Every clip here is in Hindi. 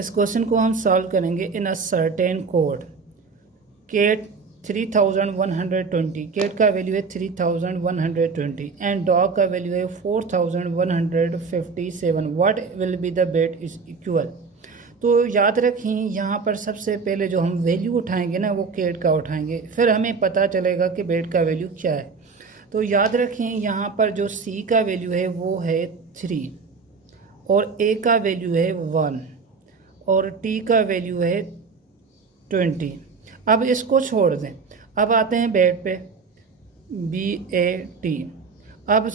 इस क्वेश्चन को हम सॉल्व करेंगे in a certain code. Cat 3120, cat का वैल्यू है 3120 एंड डॉग का वैल्यू है 4157। What will be the bat is equal. तो याद रखें यहाँ पर सबसे पहले जो हम वैल्यू उठाएंगे ना वो केट का उठाएंगे, फिर हमें पता चलेगा कि बेट का वैल्यू क्या है। तो याद रखें यहाँ पर जो सी का वैल्यू है वो है 3 और ए का वैल्यू है 1 और टी का वैल्यू है 20। अब इसको छोड़ दें, अब आते हैं बेट पे, BAT। अब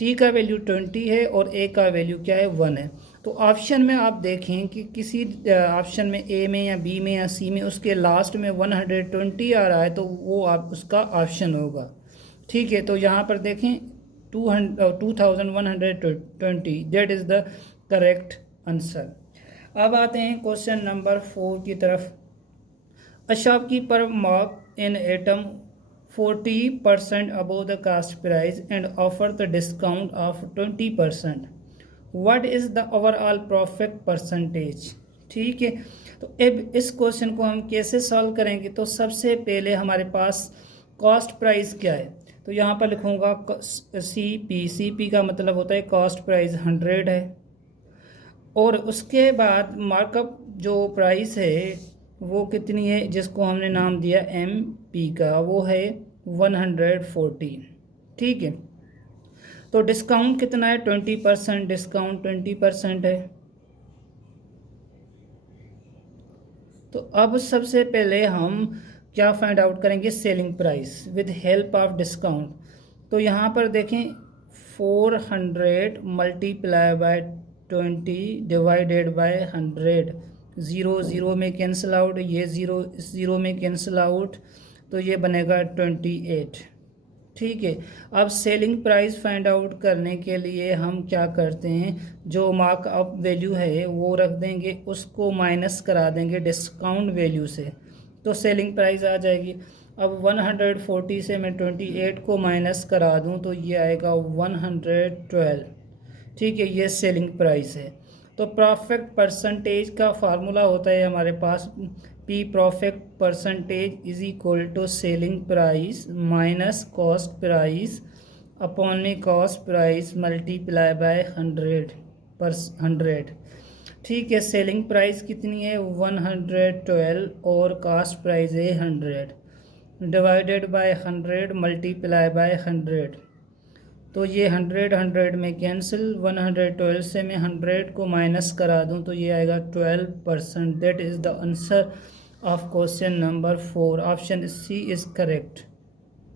टी का वैल्यू 20 है और ए का वैल्यू क्या है 1 है। तो ऑप्शन में आप देखें कि किसी ऑप्शन में ए में या बी में या सी में उसके लास्ट में 120 आ रहा है तो वो आप उसका ऑप्शन होगा। ठीक है, तो यहाँ पर देखें 2120, that is the correct answer. अब आते हैं क्वेश्चन नंबर 4 की तरफ। A shopkeeper marked an item 40% above the cost price and offered the discount of 20%. What is the overall profit percentage? ठीक है, तो अब इस क्वेश्चन को हम कैसे सॉल्व करेंगे। तो सबसे पहले हमारे पास कॉस्ट प्राइस क्या है, तो यहाँ पर लिखूँगा CP का मतलब होता है कॉस्ट प्राइस 100 है और उसके बाद मार्कअप जो प्राइस है वो कितनी है, जिसको हमने नाम दिया MP का, वो है 140। ठीक है, तो डिस्काउंट कितना है 20%, डिस्काउंट 20% है। तो अब सबसे पहले हम क्या फाइंड आउट करेंगे, selling price with help of discount. तो यहाँ पर देखें 400 मल्टीप्लाई बाय 20 डिवाइडेड बाय 100, 0 0 में कैंसिल आउट, ये 0 0 में कैंसिल आउट, तो ये बनेगा 28। ठीक है, अब सेलिंग प्राइस फाइंड आउट करने के लिए हम क्या करते हैं, जो मार्कअप वैल्यू है वो रख देंगे, उसको माइनस करा देंगे डिस्काउंट वैल्यू से, तो सेलिंग प्राइस आ जाएगी। अब 140 से मैं 28 को माइनस करा दूं तो ये आएगा 112। ठीक है, ये सेलिंग प्राइस है। तो प्रॉफिट परसेंटेज का फार्मूला होता है हमारे पास P profit percentage is equal to selling price minus cost price upon में कॉस्ट प्राइस मल्टीप्लाई बाय 100। ठीक है, सेलिंग प्राइस कितनी है 112 और कॉस्ट प्राइस है 100 डिवाइडेड बाय 100 मल्टीप्लाई बाय 100, तो ये 100 में कैंसिल, 112 से मैं 100 को माइनस करा दूं तो ये आएगा 12%। That is the answer of question number 4। Option C is correct.